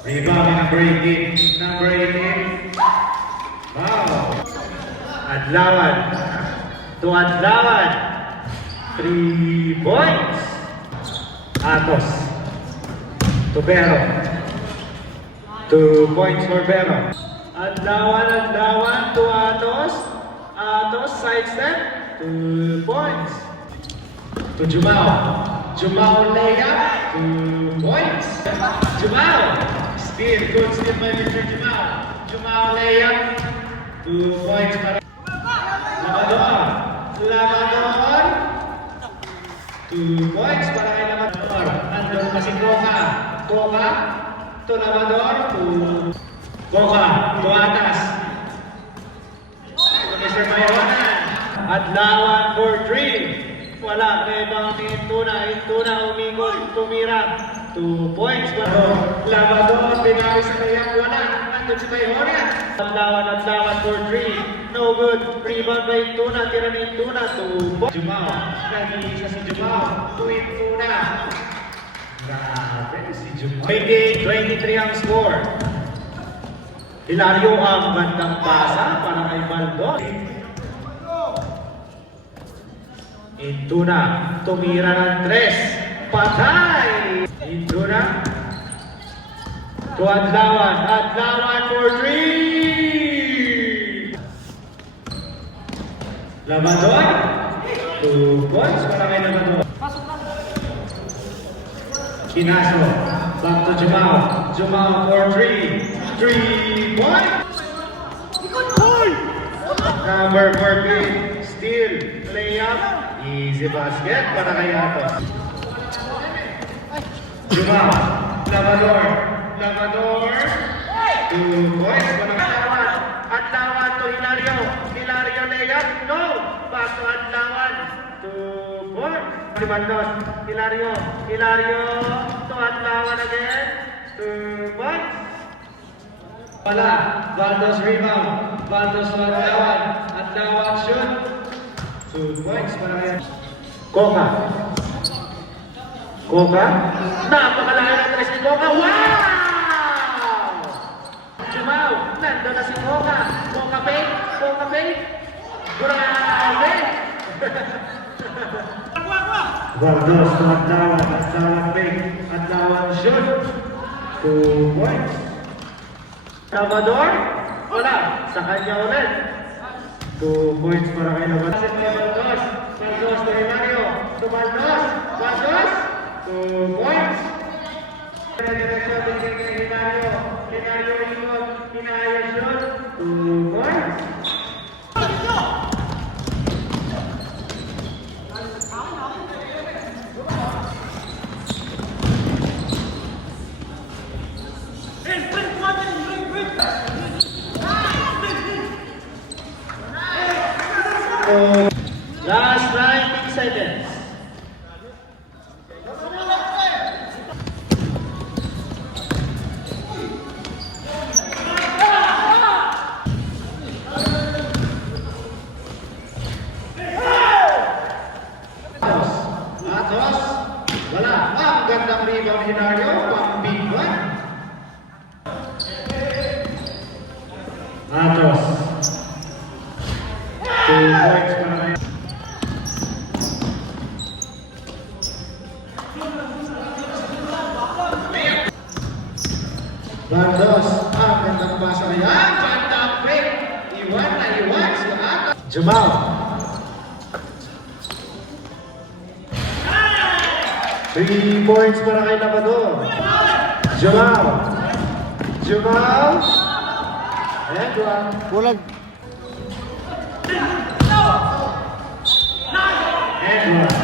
Rebound number 18. Number 18. Wow. Adlawan. To Adlawan. 3 points. Atos. To Bero. 2 points for Bero. Adlawan to Atos. Atos side step. 2 points. To Jumao. Jumao layup. 2 points. Jumao. Steal. Good steal by Mr. Jumao. Jumao layup. 2 points para Lamador. Lamador. 2 points para kay Lamador. Nandun pa si Coca. Coca. To Lamador. Coca. To Atas. To Mr. Mayonan. Adlawan for 3. Wala. Rebang ni Intuna. Intuna umingol. Tumira. 2 points para Lamador. Binawi sa layup. Wala. Nandun si Mayonan. Adlawan for 3. No good. Rebound by Intuna. Tira ni Intuna. 2 points. Jumao. Nag-iisa si Jumao. To Intuna. Grabe si Jumao. 23 ang score. Hilario ang bandang pasa para kay Baldo. Intuna. Tumira ng 3. Patay! Intuna. To Adlawan. Adlawan for 3. Lamador. 2 points para kay Lamador. Kinaso. Back to Jumao. Jumao for 3. 3 points. Number 14. Steal. Layup. Easy basket para kay Atos. Jumao. Lamador. Lamador. 2 points para kay Adlawan. Adlawan to Hilario. Hilario layup. No. Back to Adlawan. 2 points. Baldos. Hilario. Hilario to Adlawan again. 2 points. Wala. Baldos rebound. Baldos to Adlawan. Adlawan shoot. 2 points para kay Coca. Coca. Napakalaki ng tres ni Coca. Wow! Jumao. Nandun na si Coca. Coca Bay. Coca Bay. Grabe! Baldos to Adlawan. Adlawan Bay. Adlawan shoot. 2 points. Salvador. Wala. Sa kanya ulit. 2 points para kay Lamador. Baldos. Baldos to Hilario. To Baldos. Baldos. 2 points. Diretso din kay Hilario. Hilario ikot. Hinaya shoot. 2 points. Last 90 seconds. Atos. Wala. Ang gandang rebound ni Hilario. Pang big one. Atos. 2 points para kay Baldos. Ang gandang pasa na yan. Gandang break. Iwan na iwan si Atos. Jumao. Three points para kay Lamador. Jumao. Jumao. And one. Bulag. And one.